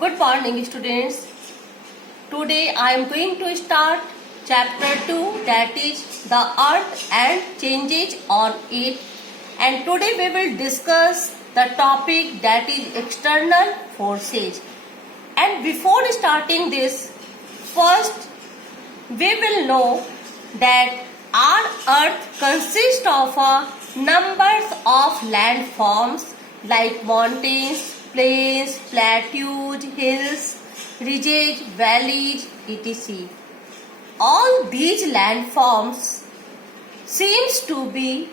Good morning, students. Today I am going to start chapter 2, that is the earth and changes on it. And today we will discuss the topic that is external forces. And before starting this, first we will know that our earth consists of a numbers of landforms like mountains, plains, plateaus, hills, ridges, valleys, etc. All these landforms seems to be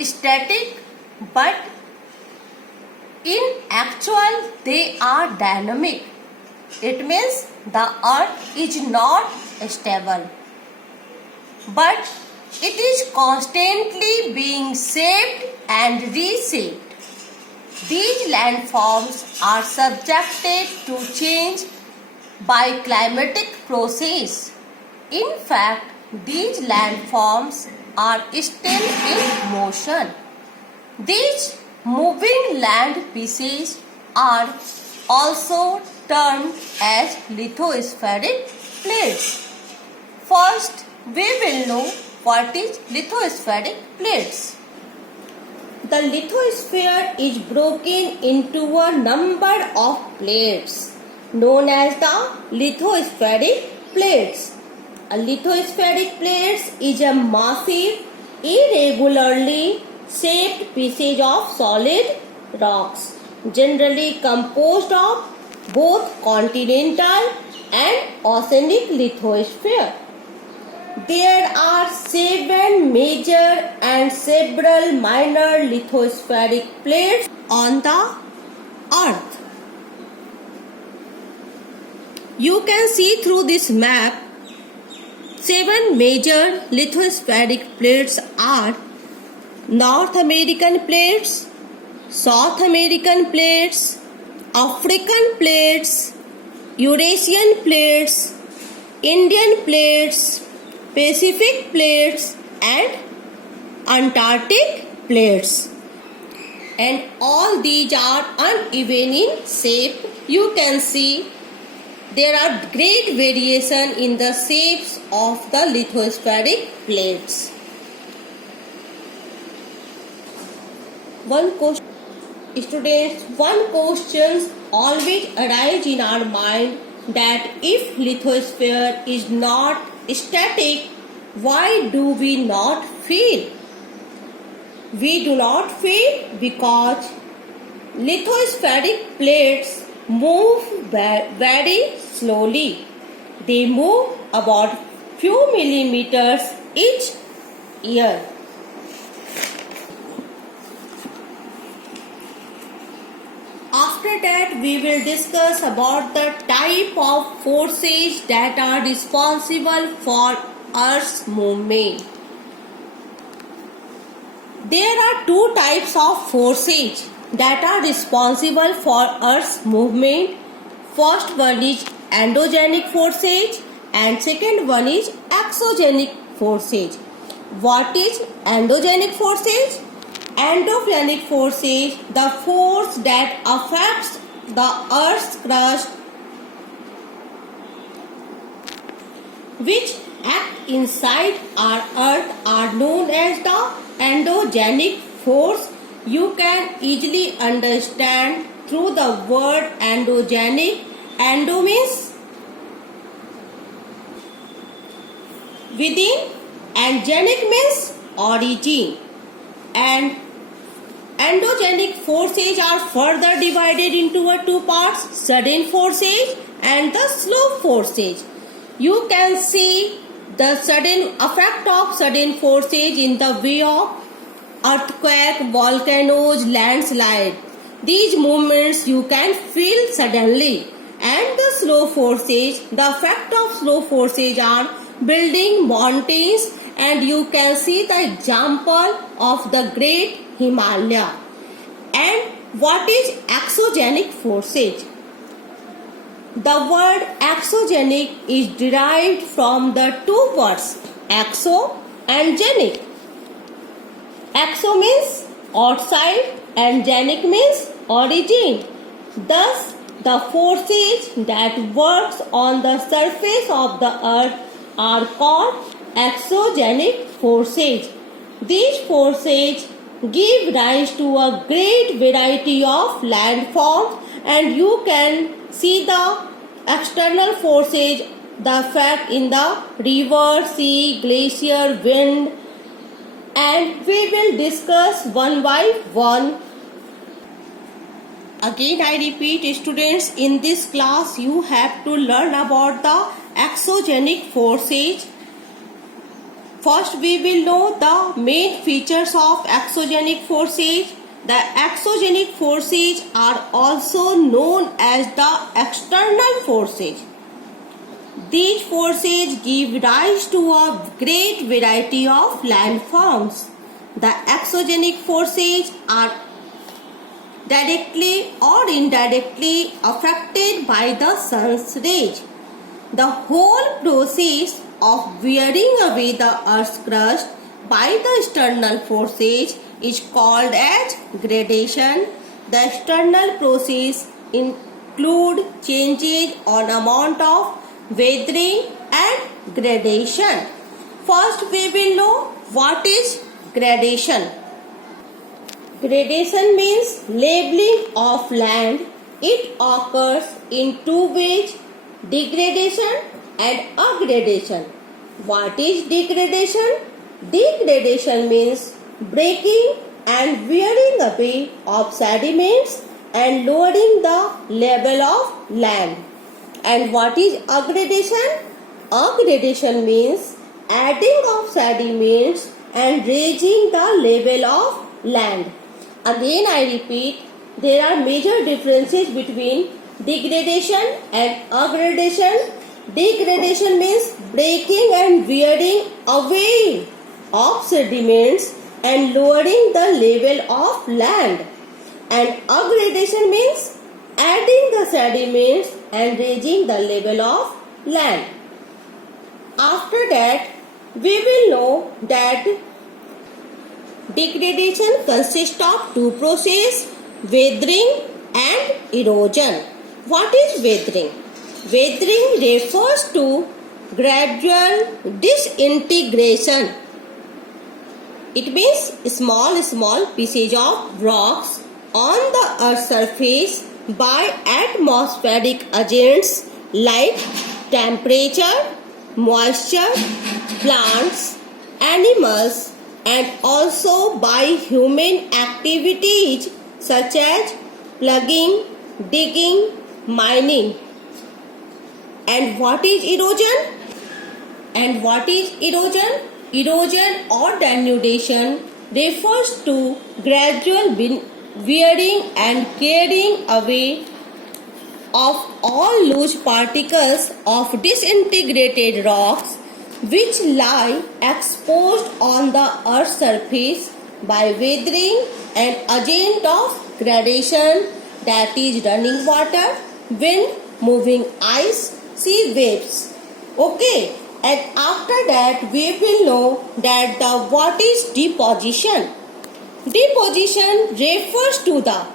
static, but in actual they are dynamic. It means the earth is not stable, but it is constantly being shaped and reshaped. These landforms are subjected to change by climatic process. In fact, these landforms are still in motion. These moving land pieces are also termed as lithospheric plates. First, we will know what is lithospheric plates. The lithosphere is broken into a number of plates known as the lithospheric plates. A lithospheric plate is a massive, irregularly shaped pieces of solid rocks, generally composed of both continental and oceanic lithosphere. There are 7 major and several minor lithospheric plates on the earth. You can see through this map 7 major lithospheric plates are North American plates, South American plates, African plates, Eurasian plates, Indian plates, Pacific plates and Antarctic plates. And all these are uneven in shape. You can see there are great variation in the shapes of the lithospheric plates. One question always arises in our mind, that if lithosphere is not static, why do we not feel? We do not feel because lithospheric plates move very slowly. They move about few millimeters each year. After that, we will discuss about the type of forces that are responsible for Earth's movement. There are 2 types of forces that are responsible for Earth's movement. First one is endogenic forces and second one is exogenic forces. What is endogenic forces? Endogenic forces, the force that affects the Earth's crust, which act inside our Earth, are known as the endogenic force. You can easily understand through the word endogenic. Endo means within, and genic means origin. And endogenic forces are further divided into 2 parts, sudden forces and the slow forces. You can see the sudden effect of sudden forces in the way of earthquake, volcanoes, landslide. These movements you can feel suddenly. And the slow forces, the effect of slow forces are building mountains, and you can see the example of the Great Himalaya. And what is exogenic forces? The word exogenic is derived from the 2 words exo and genic. Exo means outside and genic means origin. Thus, The forces that works on the surface of the earth are called exogenic forces. These forces give rise to a great variety of landforms, and you can see the external forces, the effect in the river, sea, glacier, wind, and we will discuss one by one. Again I repeat, students, in this class you have to learn about the exogenic forces. First we will know the main features of exogenic forces. The exogenic forces are also known as the external forces. These forces give rise to a great variety of landforms. The exogenic forces are directly or indirectly affected by the sun's rays. The whole process of wearing away the earth's crust by the external forces is called as gradation. The external process include changes on amount of weathering and gradation. First we will know what is gradation. Gradation means labeling of land. It occurs in two ways, degradation and aggradation. What is degradation? Degradation means breaking and wearing away of sediments and lowering the level of land. And what is aggradation? Aggradation means adding of sediments and raising the level of land. Again I repeat, there are major differences between degradation and aggradation. Degradation means breaking and wearing away of sediments and lowering the level of land. And aggradation means adding the sediments and raising the level of land. After that, we will know that degradation consists of two processes, weathering and erosion. What is weathering? Weathering refers to gradual disintegration. It means small pieces of rocks on the earth's surface by atmospheric agents like temperature, moisture, plants, animals, and also by human activities such as plugging, digging, mining. And what is erosion? And what is erosion? Erosion or denudation refers to gradual wearing and carrying away of all loose particles of disintegrated rocks which lie exposed on the earth's surface by weathering, an agent of gradation, that is running water, wind, moving ice, sea waves. Okay, and after that we will know that what is deposition. Deposition refers to the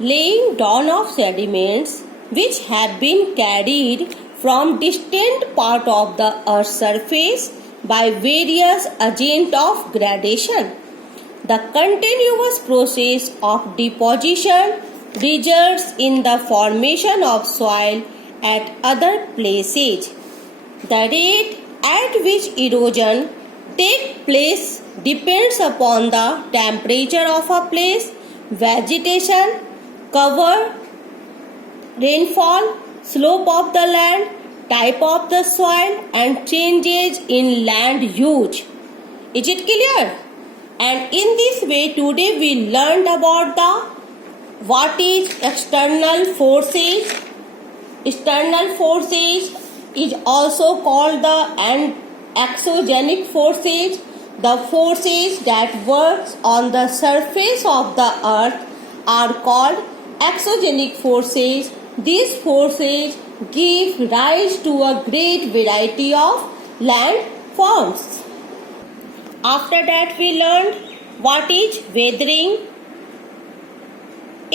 laying down of sediments which have been carried from distant part of the earth's surface by various agents of gradation. The continuous process of deposition results in the formation of soil at other places. The rate at which erosion takes place depends upon the temperature of a place, vegetation, cover, rainfall, slope of the land, type of the soil, and changes in land use. Is it clear? And in this way today we learned about what is external forces. External forces is also called the exogenic forces. The forces that works on the surface of the earth are called exogenic forces. These forces give rise to a great variety of land forms. After that we learned what is weathering.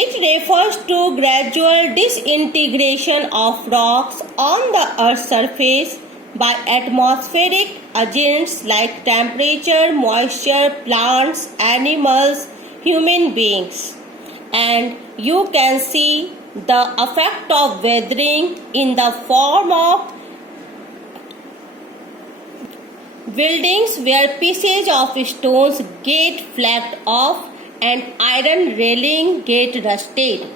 It refers to gradual disintegration of rocks on the Earth's surface by atmospheric agents like temperature, moisture, plants, animals, human beings. And you can see the effect of weathering in the form of buildings where pieces of stones get flagged off and iron railing get rusted.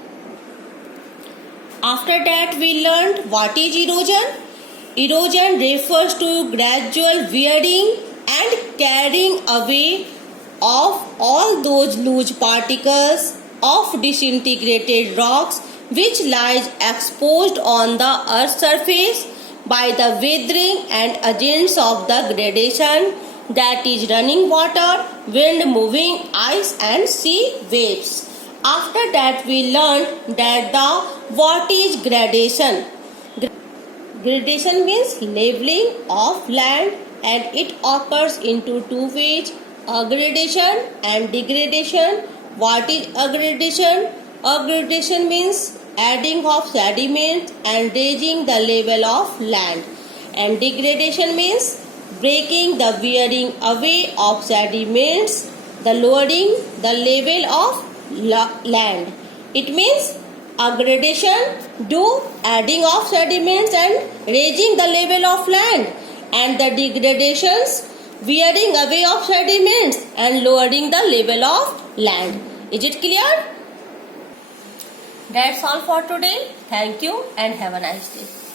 After that we learned what is erosion. Erosion refers to gradual wearing and carrying away of all those loose particles of disintegrated rocks which lies exposed on the earth's surface by the weathering and agents of the gradation, that is running water, wind, moving ice and sea waves. After that we learned that what is gradation. Gradation means leveling of land and it occurs into two ways, aggradation and degradation. What is aggradation? Aggradation means adding of sediments and raising the level of land, and degradation means breaking the wearing away of sediments, the lowering the level of land. It means aggradation do adding of sediments and raising the level of land, and the degradations wearing away of sediments and lowering the level of land. Is it clear? That's all for today. Thank you and have a nice day.